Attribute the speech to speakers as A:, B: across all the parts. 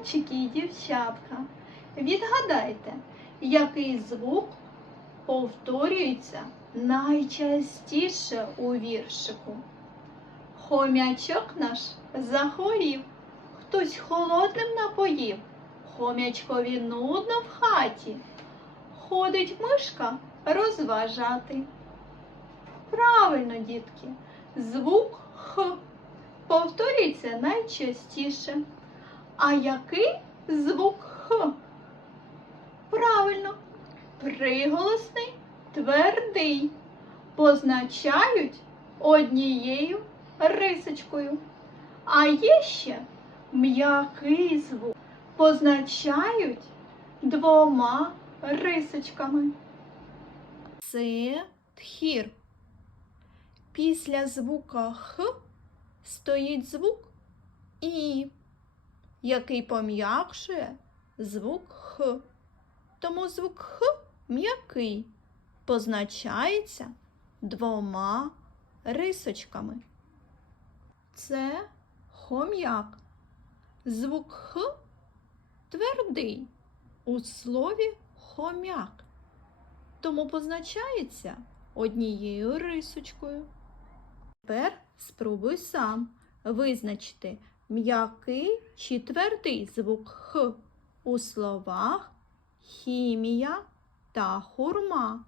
A: хлопчики і дівчатка, відгадайте, який звук повторюється найчастіше у віршику. Хомячок наш захворів, хтось холодним напоїв, хомячкові нудно в хаті, ходить мишка розважати. Правильно, дітки, звук Х повторюється найчастіше. А який звук Х? Правильно, приголосний твердий. Позначають однією рисочкою. А є ще м'який звук. Позначають двома рисочками. Це тхір. Після звука Х стоїть звук І, який пом'якшує звук Х. Тому звук Х м'який, позначається двома рисочками. Це хом'як. Звук Х твердий у слові хом'як, тому позначається однією рисочкою. Тепер спробуй сам визначити м'який чи твердий звук Х у словах хімія та хурма.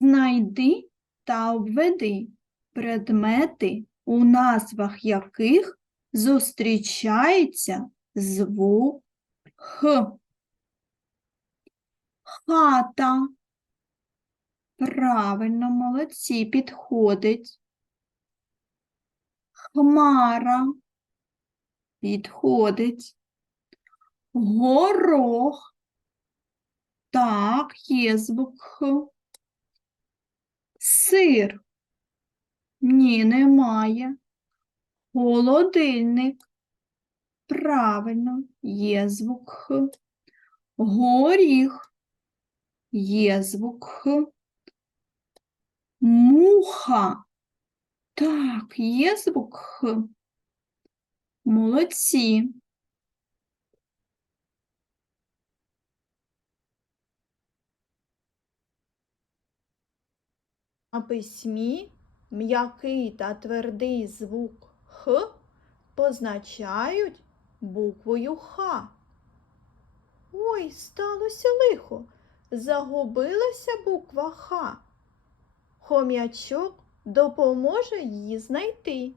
B: Знайди та обведи предмети, у назвах яких зустрічається звук Х. Хата. Правильно, молодці, підходить. Хмара. Підходить. Горох. Так, є звук. Сир. Ні, немає. Холодильник. Правильно, є звук. Горіх. Є звук. Муха. Так, є звук. Молодці.
A: На письмі м'який та твердий звук Х позначають буквою Х. Ой, сталося лихо, загубилася буква Х. Хом'ячок допоможе її знайти.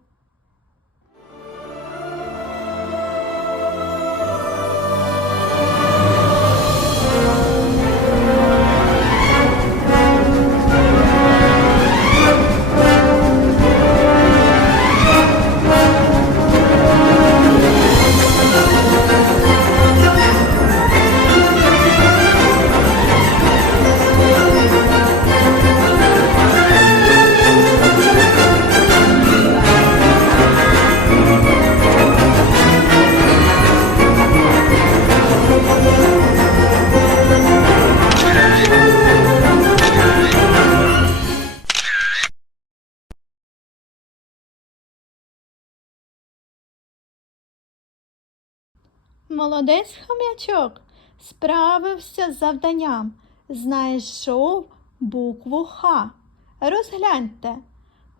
A: Молодець хом'ячок справився з завданням, знайшов букву Х. Розгляньте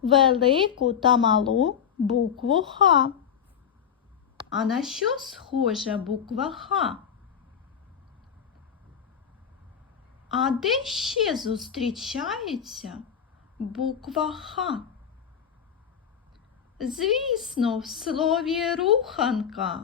A: велику та малу букву Х. А на що схожа буква Х? А де ще зустрічається буква Х? Звісно, в слові руханка.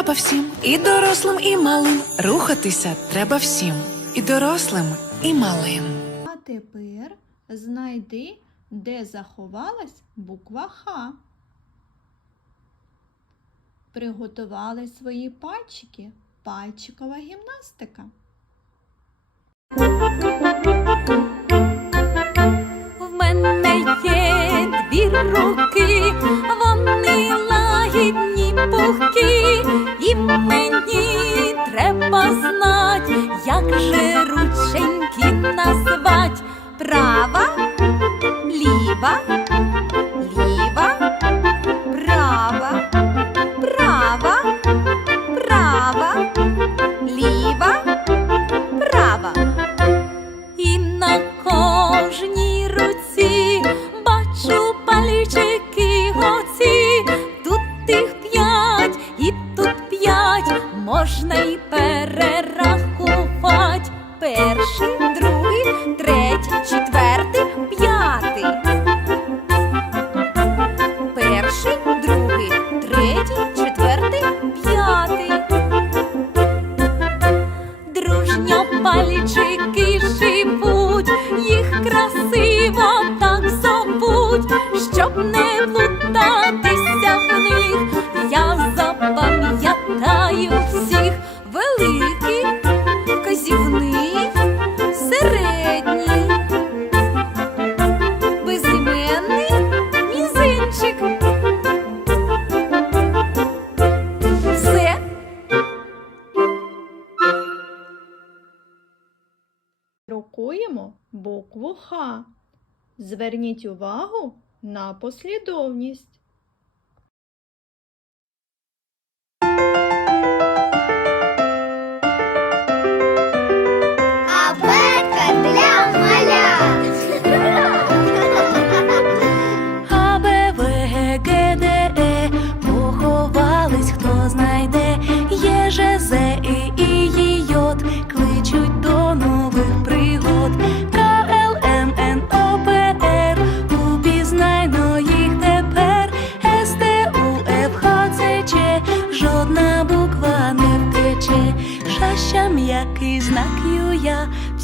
C: треба всім, і дорослим, і малим. Рухатися треба всім, і дорослим, і малим.
D: А тепер знайди, де заховалась буква Х. Приготували свої пальчики. Пальчикова гімнастика.
E: Плутатися в них. Я запам'ятаю всіх великий, казівний, середній, безіменний, мізинчик. Все.
D: Друкуємо букву Х. Зверніть увагу на послідовність.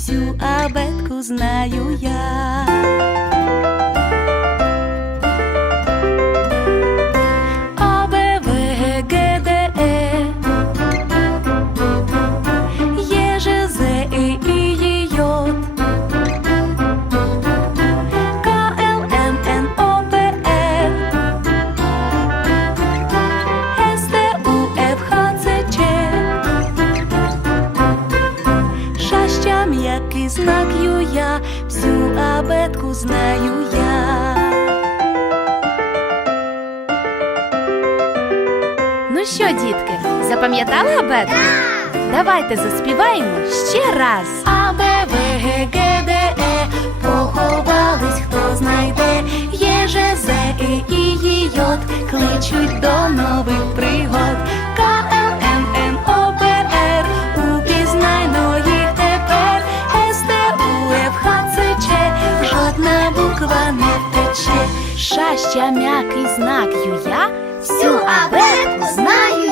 E: Всю абетку знаю я
F: дітки, запам'ятали абетку? Давайте заспіваємо ще раз.
E: А, Б, В, Г, Г, Д, Е. Поховались, хто знайде. Є Ж, З, І, І, Й, Йод Кличуть до нових пригод. К, Л, М, Н, О, П, Р. Упізнайно їх тепер. С, Т, У, Ф, Х, Ц, Ч. Жодна буква не втече.
F: Шаща м'який знак Юя, всю
G: Всю абетку знаю